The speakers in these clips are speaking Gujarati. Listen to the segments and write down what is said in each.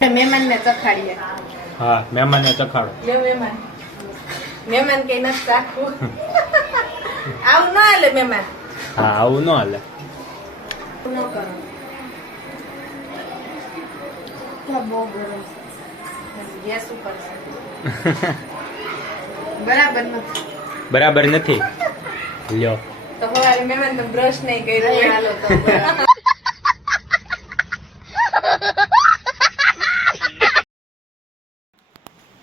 મહેમાન ને ચખાડીએ. હા મહેમાન ને ચખાડો. મહેમાન કઈ નથી ચાખવું. આવું ન હાલે મહેમાન. હા આવું ન હાલે. ન કરો. બહુ ગરમ ગેસ ઉપર બરાબર નથી. બરાબર નથી. લ્યો તો સવારે મહેમાન તો બ્રશ નહીં કર્યું. હાલો તો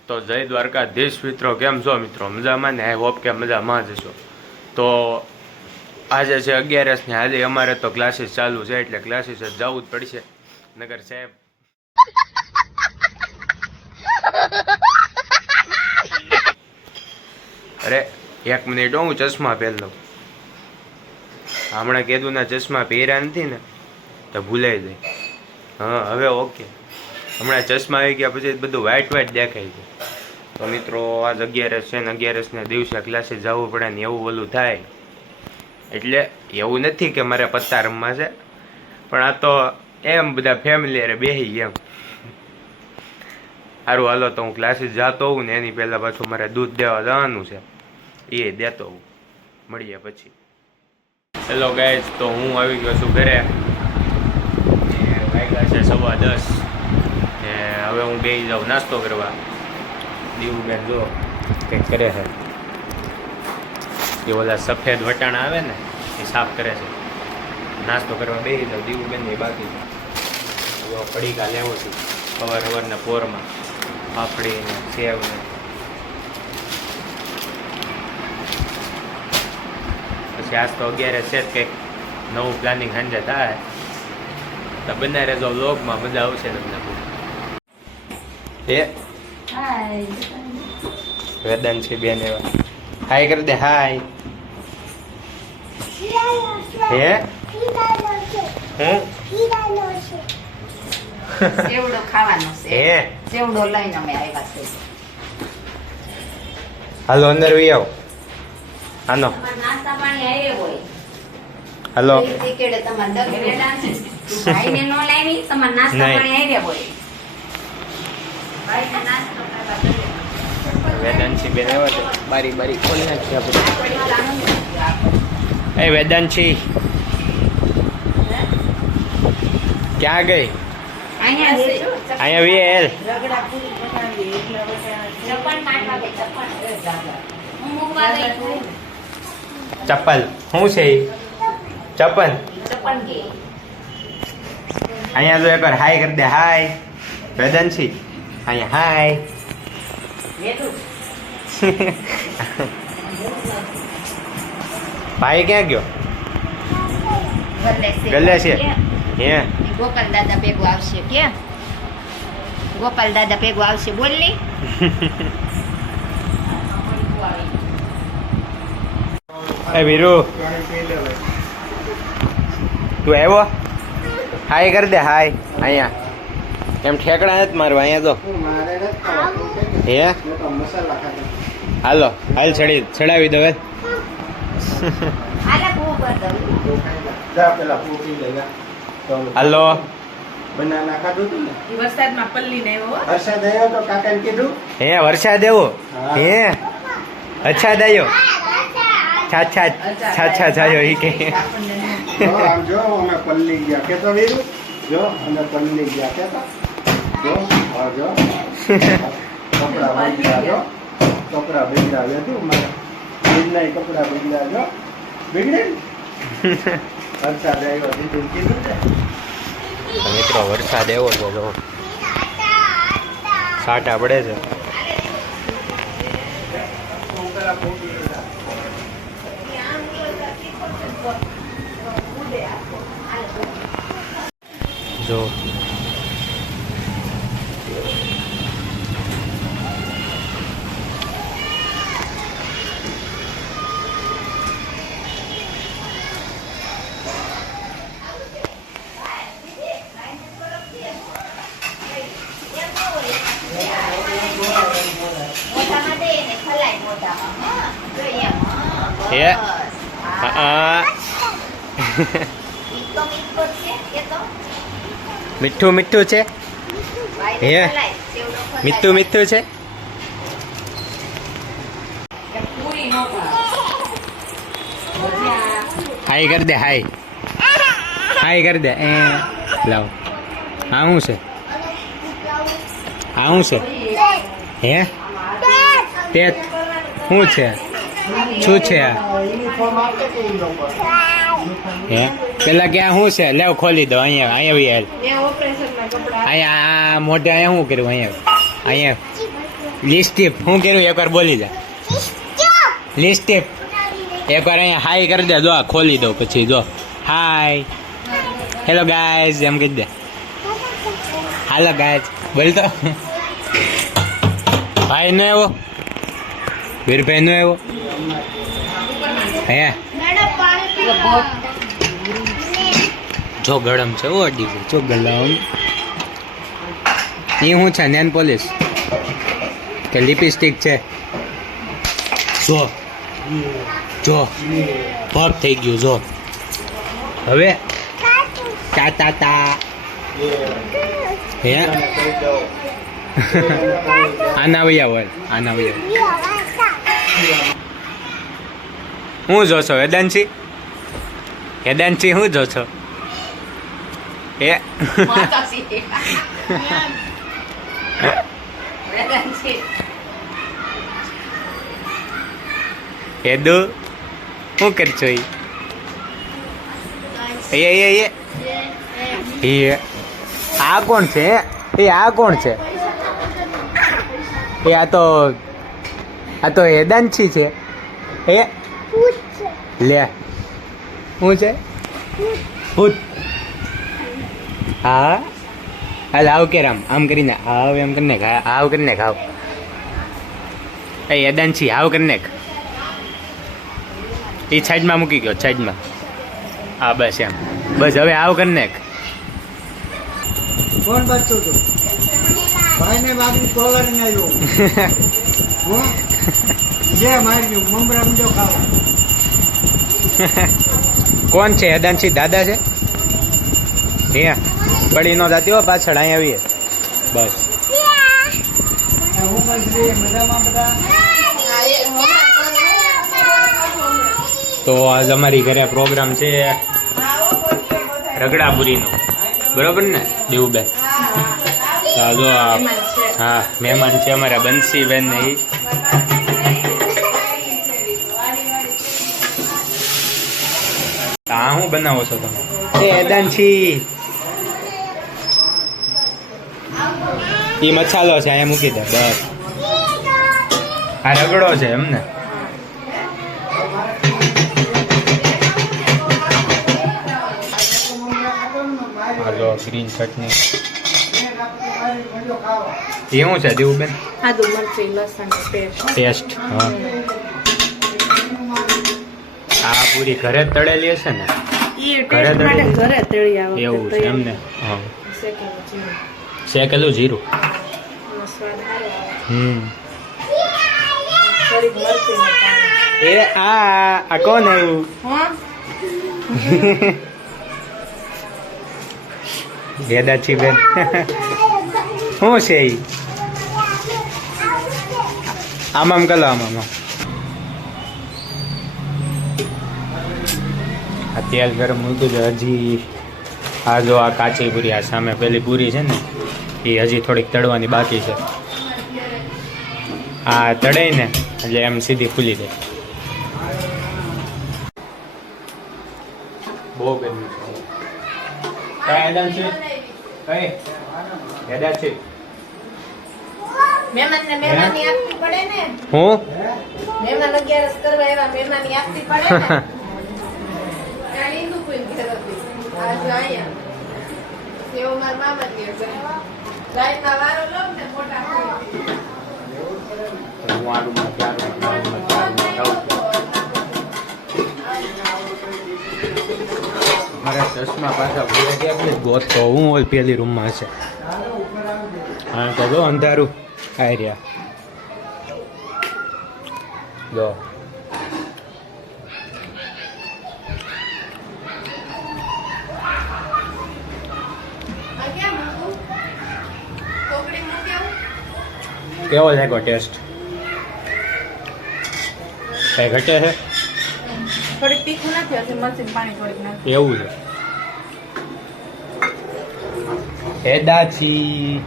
તો જય દ્વારકાધીશ મિત્રો, કેમ છો મિત્રો? મજામાં ને? આઈ હોપ કે મજામાં જ છો. તો આજે છે 11 ને આજે અમારે તો ક્લાસીસ ચાલુ છે એટલે ક્લાસીસ જવું જ પડશે. નગર સાહેબ અરે 1 મિનિટ હું ચશ્મા પહેર લઉં. હમણાં કીધું ના ચશ્મા પહેર્યા નથી ને તો ભૂલાઈ જાય. હા હવે ઓકે. હમણાં ચશ્મા આવી ગયા પછી બધું વ્હાઈટ વ્હાઈટ દેખાય છે. તો મિત્રો આજ 11 છે ને 11 ને દિવસે ક્લાસે જવું પડે ને એવું ઓલું થાય. એટલે એવું નથી કે મારે પત્તા રમવા છે, પણ આ તો એમ બધા ફેમિલી અરે બેસી એમ. સારું હાલો તો હું ક્લાસીસ જતો હોઉં ને એની પહેલાં પાછું મારે દૂધ દેવા જવાનું છે, એ દેતો હોઉં. મળીએ પછી. હેલો ગાઈઝ, તો હું આવી ગયો છું ઘરે. વાગ્યા છે 10:15 ને હવે હું બેસી જાઉં નાસ્તો કરવા. દીવુબેન જો કંઈક કરે છે. એ ઓલા સફેદ વટાણા આવે ને એ સાફ કરે છે. નાસ્તો કરવા બેસી જાઉં. દીવુબેન એ બાકી છે. જો પડીકા લેવો છું સવારના પોરમાં, પાપડી ને સેવ ને. પછી આજ તો 11 છે, કંઈક નવું પ્લાનિંગ સાંજે થાય તો બને રહેજો વ્લોગમાં, મજા આવશે તમને બહુ. એ વેદાંશી બેન એવા હાય કરી દે. હાય. હે હું સેવડો ખાવાનો છે. હે સેવડો લઈને અમે આવ્યા છે. હાલો અંદર વી આવો. હાલો નાસ્તા પાણી આયે હોય. હાલો ટીકેડે તમાર દગરે ડાન્સ ભાઈને નો લાવી તમાર નાસ્તા પાણી આયે હોય. ભાઈને નાસ્તો કરવા દે. વેદાંશી બેન આવ્યા છે. બારી બારી ખોલી નાખી આપણે. એ વેદાંશી ક્યાં ગઈ? અહીંયા વી એલ રગડા પૂરી બનાવી એટલે ચપ્પલ કાઢવા દે. ચપ્પલ હું મૂકવા ગઈ. ચપ્પલ શું છે? ચપ્પલ ચપ્પલ કે અહીંયા જો એકવાર હાય કરી દે. હાય વેદાંશી. અહીંયા હાય. વેદુ ભાઈ ક્યાં ગયો? ગલ્લે છે. હે ગોપાલ દાદા ભેગું આવશે. કે ગોપાલ દાદા ભેગું આવશે. બોલની એ વીરુ તું આવ્યો? હાય કરી દે. હાય. અહીંયા એમ ઠેકડા નથી મારવા. અહીંયા તો હે હાલો હાલ ચડાવી દો. હાલો બનાના ખાધું હતું ને વરસાદમાં પલ્લી ને આવ્યો. વરસાદ આવ્યો તો કાકાને કીધું હે વરસાદ આવ્યો. હે અચ્છા દાયો છાછા છાછા જાયો ઈ કે. જો આમ જો અમે પલ્લી ગયા કેતો વીરુ જો અમે પલ્લી ગયા કેતો જો હા જો કપડા બદલા જો કપડા બદલા જો મારા બદલાય કપડા બદલા જો બગડે વરસાદ આવ્યો દીધું કીધું છે. મિત્રો વરસાદ આવ્યો છે. જો છાંટા પડે છે. જો હે હા મીઠું મીઠું છે. હે મીઠું મીઠું છે પૂરી નો ભજીયા હાઈ કરી દે હાઈ હાઈ કરી દે એ લાવ આ શું છે આ શું છે હે પેટ શું છે શું છે આ હે પેલા કે આ શું છે લેવ ખોલી દો અહીંયા અહીંયા યાર અહીંયા આ મોઢે અહીંયા શું કર્યું અહીંયા લિસ્ટીપ શું કર્યું એકવાર બોલી જા લિસ્ટીપ એકવાર અહીંયા હાઈ કરી દે જો આ ખોલી દો પછી જો હાય હેલો ગાઈઝ એમ કહી દે હાલો ગાઈઝ બોલ તો ભાઈ નો આવ્યો વીરભાઈ નો આવ્યો હે જો ગરમ છે ઓ અડી જો ગલામ એ શું છે નેન પોલિશ કે લિપસ્ટિક છે જો જો પગ થઈ ગયું જો હવે તા તા તા હે આના વૈયા હોય આના વૈયા હું જો છો વેદાંશી વેદાંશી હું જો છો એ હેદુ શું કરશો એ આ કોણ છે એ આ કોણ છે એ આ તો હેદાંશી છે એ લે શું છે ભૂત હા હાલ આવ કે રામ આમ કરીને આવ એમ કરીને આવ કરીને ખાવ એ યદાંશી આવ કરીને એ સાઈડમાં મૂકી ગયો સાઈડમાં હા બસ એમ બસ હવે આવ કરીને કોણ બચ્ચું તું ભાઈને બાપની કોલર ને આવ્યો હું જે માર્યું મમરામ જો ખાવા કોણ છે યદાંશી દાદા છે હે પડી નો જાતી હો પાછળ અહીં આવીએ બસ હું પણ મજામાં બધા તો આજ અમારી ઘરે પ્રોગ્રામ છે રગડાપુરીનો બરોબર ને દેવુબેન જો હા મહેમાન છે અમારા બંસીબેન ને ઈ હા હું બનાવો છો તમે એ યદાંશી ઈ મસાલો છે અહીંયા મૂકી દે બસ આ રગડો છે એમને હાલો ગ્રીન ચટણી એ શું છે દેવુબેન આદુ મરચી લસણ ટેસ્ટ હા આ પૂરી ઘરે જ તળેલી હશે ને ઘરે તળેલી ઘરે તળી આવે એવું છે એમને હા શેકેલું જીરું એ આ કોણ આવ્યું વેદાંશી બેન શું છે એ આમ કલો આમ આ તેલ ગરમ મૂક્યું છે હજી આ જો આ કાચી પૂરી આ સામે પેલી પૂરી છે ને એ હજી થોડીક તળવાની બાકી છે આ તળાય ને એટલે એમ સીધી ફૂલી જાય બહુ ગરમી છે યદાંશી કઈ યદાંશી મહેમાનને મહેમાની આપવી પડે ને હું મહેમાન 11 કરવા એવા મહેમાની આપવી પડે ને કાલી નું કોઈ ઘર હતી આજ આયા સેવ માર મામા કે જાય ના વારો લો ને મોટા હું આડુમાં ચારું મારા ચશ્મા પાછા ભૂલા ગયા એટલે ગોતો હું ઓલ પેલી રૂમમાં હશે હા તો જો અંધારું આ રહ્યા જો આ કેમ હતું કેવો લાગ્યો ટેસ્ટ? કઈ ઘટે છે? થોડીક તીખું નથી હશે, મરચી પાણી થોડીક નાખી. એવું છે. એદાચી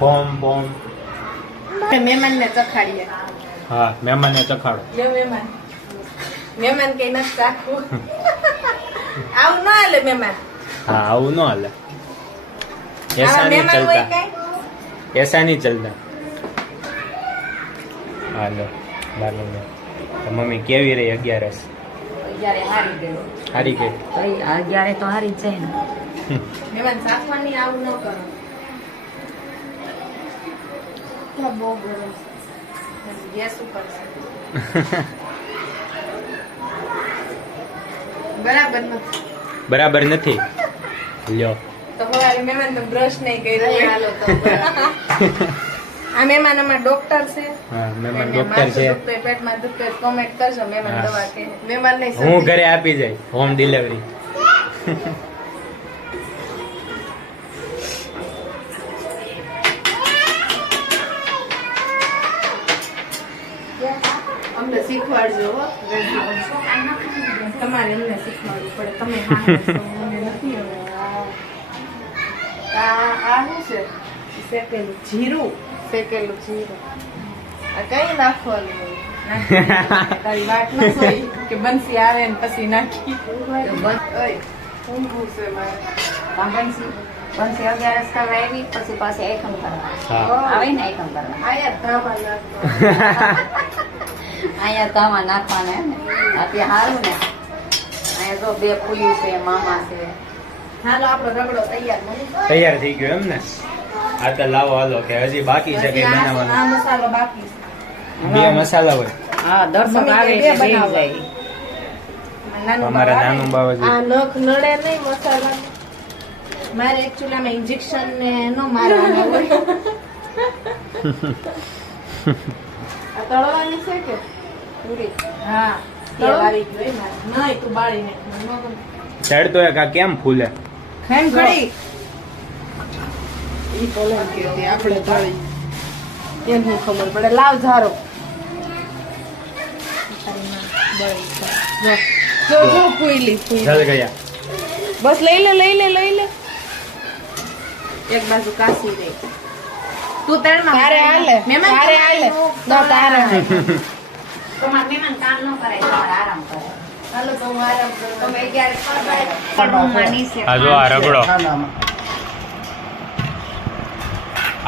બોમ બોમ. મહેમાનને ચખાડીએ. હા, મહેમાનને ચખાડો. લ્યો મહેમાન. મહેમાન કઈ નથી ચાખવું. આવું ન હાલે મહેમાન. હા, આવું ન હાલે. આવા એસા નહીં મહેમાન હોય ચલતા, કઈ? એસા નહીં ચલતા. હાલો બાલો. તો મમ્મી કેવી રહી 11સ? જ્યારે હારી ગયો સારી ગઈ. ત્યારે તો હારી જ જાય ને. મહેમાન ચાખવાની આવું ન કરો. બહુ ગરમ ગેસ ઉપર છે. બરાબર નથી. બરાબર નથી. લ્યો. તો હવે મહેમાન તો બ્રશ નહીં કર્યું. હાલો તો આ મહેમાન અમાર ડોક્ટર છે. હા, મહેમાન એને ડોક્ટર માથું છે. દુખતું હોય, પેટમાં દુખતું હોય, કોમેન્ટ કરજો. મહેમાન હા. દવા કે મહેમાન નહીં હું ઘરે આપી જાય હોમ ડિલિવરી. અમને શીખવાડજો હો. તમારે એમને શીખવાડવું પડે. તમે હા છો, મને નથી આવડતું. આ શું છે? શેકેલું જીરું. શેકેલું જીરું. આ કઈ નાખવાનું હોય? તારી વાત ન સોઈ કે બંસી આવે ને પછી નાખી. ઓય, ઊંઘવું છે મારે. બંસી 11 કરવા આવી પછી પાછી આઈટમ કરવા હા. આવે ને આઈટમ કરવા આયા ધાબા નાખવા. અહીંયા તામાં નાખવાના હે ને અત્યારે સારું ને અહીંયા જો 2 પુલિયું છે મામા છે હાલો આપણો રગડો તૈયાર મળી. તૈયાર થઈ ગયો એમ ને? આ તો લાવો હાલો કે હજી બાકી છે કઈ આ બનાવવાનું. મસાલો બાકી છે. બે મસાલા હોય. હા દર્શક મમ્મી આવે કે એટલે બે બેસી બનાવો. જાય નાનું અમારા બાવા નાનું ને. બાવાજી. આ નખ નડે નહીં મસાલા. મારે એકચ્યુઅલી આમાં ઇન્જેક્શન ને નો મારવાના હોય. આ તળવાની છે કે પૂરી? હા તળવાની જ હોય મારે. નહીં તું બાળી નાખ. ચડ તો એક આ કેમ ફૂલે? ખાઈને ઘડી ઈ બોલે કે આપણે તળી એમ હું ખબર પડે. લાવ ઝારો. જો જો પૂઈલી જલ ગયા. બસ લઈ લે લઈ લે લઈ લે. એક બાજુ કાસી દે. તું તળમાં તારે હાલે મહેમાન તારે હાલે. તો તારે તમારા મહેમાન કામ ન કરે તમારે આરામ કરે હાલો તો હું આરામ કરું. તમે 11 રૂમમાં નીચે આ જો આ રગડો. ખાનામાં.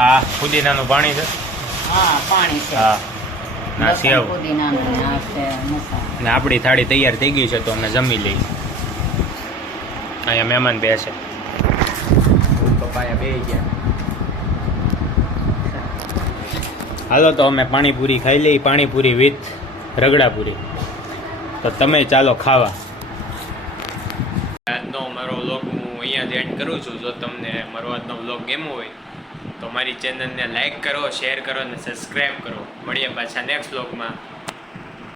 આ પુદીનાનું પાણી છે. હા પાણી છે હા. ના લસણ, સેવ. પુદીનાનું આ છે મસાલા ને આપણી થાળી તૈયાર થઈ ગઈ છે તો અમે જમી લઈ. અહીંયા મહેમાન બેસે. પપ્પાયા બે ગયા. હાલો તો અમે પાણીપુરી ખાઈ લઈ. પાણીપુરી વિથ રગડાપુરી. તો તમે ચાલો ખાવા. આજનો મારો વ્લોગ હું અહીંયા જ એન્ડ કરું છું. જો તમને મારો આજનો વ્લોગ ગમ્યો હોય તો મારી ચેનલને લાઈક કરો, શેર કરો અને સબસ્ક્રાઈબ કરો. મળીએ પાછા નેક્સ્ટ વ્લોગમાં.